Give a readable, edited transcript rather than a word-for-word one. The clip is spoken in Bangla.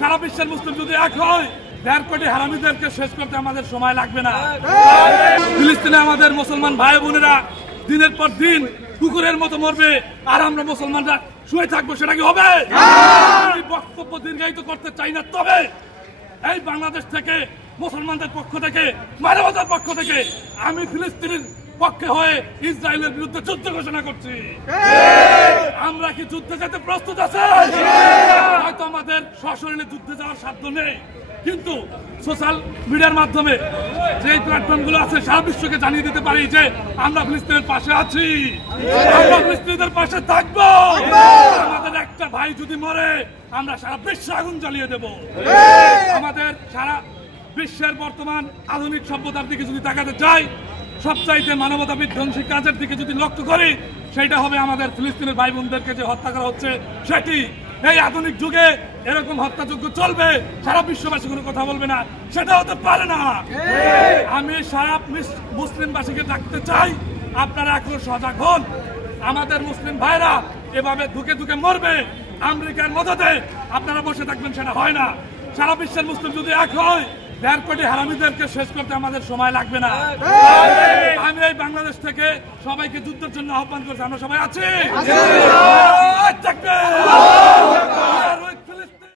সারা বিশ্বের মুসলিম যদি এক হয় 1.5 কোটি হারামিদেরকে শেষ করতে আমাদের সময় লাগবে না। ফিলিস্তিনে আমাদের মুসলমান ভাই বোনেরা দিনের পর দিন কুকুরের মতো মরবে, আর আমরা মুসলমানরা শুয়ে থাকবো, সেটা কি হবে? আমি বক্তব্য দীর্ঘায়িত করতে চাই না, তবে এই বাংলাদেশ থেকে মুসলমানদের পক্ষ থেকে, মানবতার পক্ষ থেকে আমি ফিলিস্তিনের পক্ষে হয়ে ইসরায়েলের বিরুদ্ধে যুদ্ধ ঘোষণা করছি। আমরা কি যুদ্ধে যেতে প্রস্তুত আছি? হয়তো আমাদের সশরীরে যুদ্ধে যাওয়ার সাধ্য নেই, কিন্তু সোশ্যাল মিডিয়ার মাধ্যমে যে প্ল্যাটফর্মগুলো আছে সারা বিশ্বকে জানিয়ে দিতে পারি যে আমরা ফিলিস্তিনের পাশে আছি, আমরা ফিলিস্তিনিদের পাশে থাকবো। আমাদের একটা ভাই যদি মরে আমরা সারা বিশ্বে আগুন জ্বালিয়ে দেব। আমাদের সারা বিশ্বের বর্তমান আধুনিক সভ্যতার দিকে যদি তাকাতে চাই, সবচাইতে মানবতা বিধ্বংসী কাজের দিকে যদি লক্ষ্য করি, সেটা হবে আমাদের ফিলিস্তিনের ভাই বোনদেরকে যে হত্যা করা হচ্ছে সেটি। এই আধুনিক যুগে এরকম হত্যাযজ্ঞ চলবে, সারা বিশ্ববাসী কোনো কথা বলবে না, সেটা হতে পারে না। আমি সারা মুসলিমবাসীকে ডাকতে চাই, আপনারা এখন সজাগ হন। আমাদের মুসলিম ভাইরা এভাবে ধুকে ধুকে মরবে আমেরিকার মদতে, আপনারা বসে থাকবেন, সেটা হয় না। সারা বিশ্বের মুসলিম যদি এক হয় 1.5 কোটি হারামিদেরকে শেষ করতে আমাদের সময় লাগবে না। আমি এই বাংলাদেশ থেকে সবাইকে যুদ্ধের জন্য আহ্বান করছি, আমরা সবাই আছি।